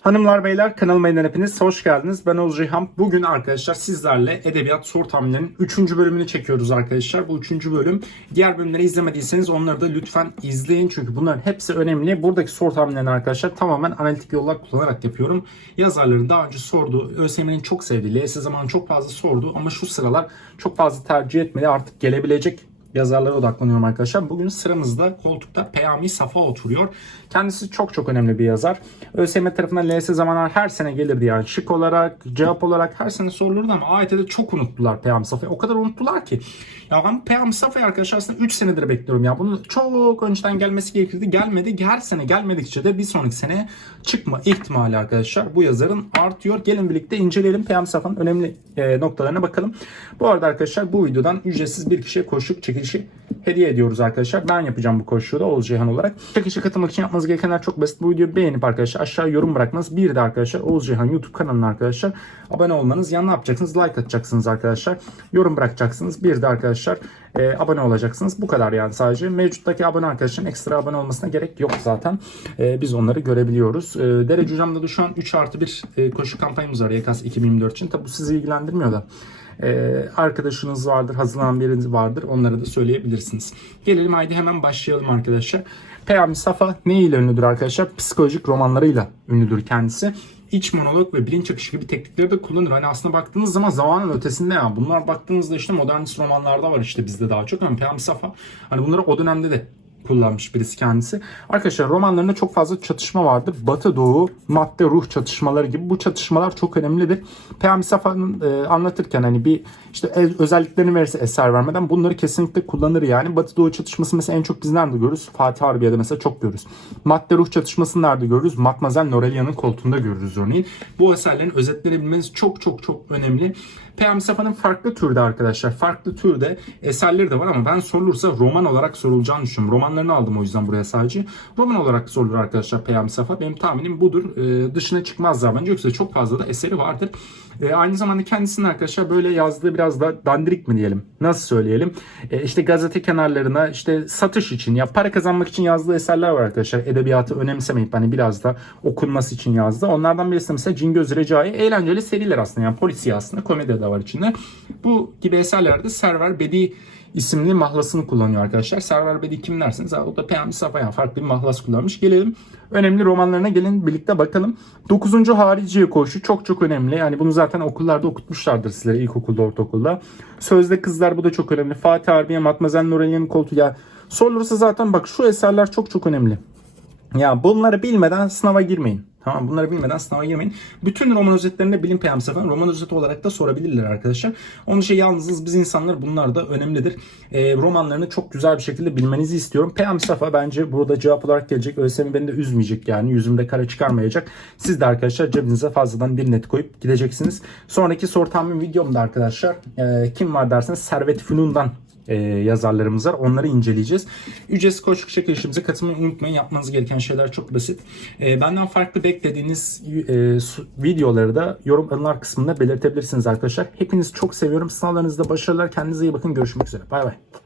Hanımlar beyler kanalıma yeniden hepiniz hoş geldiniz. Ben Oğuz Cihan. Bugün arkadaşlar sizlerle Edebiyat Soru Tahminlerinin 3. bölümünü çekiyoruz arkadaşlar. Bu 3. bölüm. Diğer bölümleri izlemediyseniz onları da lütfen izleyin. Çünkü bunların hepsi önemli. Buradaki soru tahminlerini arkadaşlar tamamen analitik yollar kullanarak yapıyorum. Yazarların daha önce sorduğu, ÖSYM'nin çok sevdiği, LS zamanı çok fazla sordu ama şu sıralar çok fazla tercih etmedi. Artık gelebilecek yazarlara odaklanıyorum arkadaşlar. Bugün sıramızda koltukta Peyami Safa oturuyor. Kendisi çok çok önemli bir yazar. ÖSYM tarafından LS zamanlar her sene gelirdi yani. Şık olarak, cevap olarak her sene sorulurdu ama AYT'de çok unuttular Peyami Safa'yı. O kadar unuttular ki. Ya ben Peyami Safa'yı arkadaşlar aslında 3 senedir bekliyorum ya. Bunun çok önceden gelmesi gerekirdi. Gelmedi. Her sene gelmedikçe de bir sonraki sene çıkma ihtimali arkadaşlar bu yazarın artıyor. Gelin birlikte inceleyelim Peyami Safa'nın önemli e, noktalarına bakalım. Bu arada arkadaşlar bu videodan ücretsiz bir kişiye koşuk більші hediye ediyoruz arkadaşlar. Ben yapacağım bu koşuyu da Oğuz Ceyhan olarak. Çekilişe katılmak için yapmanız gerekenler çok basit. Bu videoyu beğenip arkadaşlar aşağı yorum bırakmanız. Bir de arkadaşlar Oğuz Ceyhan YouTube kanalına arkadaşlar abone olmanız. Yan ne yapacaksınız? Like atacaksınız arkadaşlar. Yorum bırakacaksınız. Bir de arkadaşlar e, abone olacaksınız. Bu kadar yani sadece. Mevcuttaki abone arkadaşların ekstra abone olmasına gerek yok zaten. E, biz onları görebiliyoruz. E, Derece Hocam'da da şu an 3 artı 1 e, koşu kampanyamız var YKS 2024 için. Tabi bu sizi ilgilendirmiyor da. Ee, arkadaşınız vardır, hazırlanan biriniz vardır. Onları da söyleyebilirsiniz. Gelelim haydi hemen başlayalım arkadaşlar. Peyami Safa ne ile ünlüdür arkadaşlar? Psikolojik romanlarıyla ünlüdür kendisi. İç monolog ve bilinç akışı gibi teknikleri de kullanır. Hani aslında baktığınız zaman zamanın ötesinde ya. Bunlar baktığınızda işte modernist romanlarda var işte bizde daha çok. Ama Peyami Safa hani bunları o dönemde de kullanmış birisi kendisi. Arkadaşlar romanlarında çok fazla çatışma vardır. Batı doğu, madde ruh çatışmaları gibi bu çatışmalar çok önemlidir. Peyami Safa'nın e, anlatırken hani bir işte el- özelliklerini verirse eser vermeden bunları kesinlikle kullanır yani. Batı doğu çatışması mesela en çok biz nerede görürüz? Fatih Harbiye'de mesela çok görürüz. Madde ruh çatışmasını nerede görürüz? Matmazel Norelia'nın koltuğunda görürüz örneğin. Bu eserlerin özetlerini çok çok çok önemli. Peyami Safa'nın farklı türde arkadaşlar. Farklı türde eserleri de var ama ben sorulursa roman olarak sorulacağını düşünüyorum. Romanlarını aldım o yüzden buraya sadece. Roman olarak sorulur arkadaşlar Peyami Safa. Benim tahminim budur. Ee, dışına çıkmazlar bence. Yoksa çok fazla da eseri vardır. Ee, aynı zamanda kendisinin arkadaşlar böyle yazdığı biraz da dandirik mi diyelim? Nasıl söyleyelim? Ee, işte gazete kenarlarına işte satış için ya para kazanmak için yazdığı eserler var arkadaşlar. Edebiyatı önemsemeyip hani biraz da okunması için yazdı. Onlardan birisi mesela Cingöz Recai. Eğlenceli seriler aslında yani polisiye aslında komedi de var içinde. Bu gibi eserlerde Server Bedi isimli mahlasını kullanıyor arkadaşlar. Server Bedi kim derseniz ha, o da Safa yani farklı bir mahlas kullanmış. Gelelim önemli romanlarına gelin birlikte bakalım. 9. Hariciye Koşu çok çok önemli. Yani bunu zaten okullarda okutmuşlardır sizlere ilkokulda, ortaokulda. Sözde Kızlar bu da çok önemli. Fatih Harbiye, Matmazel Nurelli'nin koltuğu. Ya sorulursa zaten bak şu eserler çok çok önemli. Ya bunları bilmeden sınava girmeyin. Tamam bunları bilmeden sınava girmeyin. Bütün roman özetlerinde bilim peyam sefer roman özeti olarak da sorabilirler arkadaşlar. Onun için yalnızız biz insanlar bunlar da önemlidir. Ee, romanlarını çok güzel bir şekilde bilmenizi istiyorum. Peyam Safa bence burada cevap olarak gelecek. ÖSYM beni de üzmeyecek yani. Yüzümde kara çıkarmayacak. Siz de arkadaşlar cebinize fazladan bir net koyup gideceksiniz. Sonraki soru tahmin videomda arkadaşlar e, kim var derseniz Servet Fünun'dan e, yazarlarımız var. Onları inceleyeceğiz. Ücretsiz koşuk çekilişimize katılmayı unutmayın. Yapmanız gereken şeyler çok basit. E, benden farklı beklediğiniz e, videoları da yorumlar kısmında belirtebilirsiniz arkadaşlar. Hepinizi çok seviyorum. Sınavlarınızda başarılar. Kendinize iyi bakın. Görüşmek üzere. Bay bay.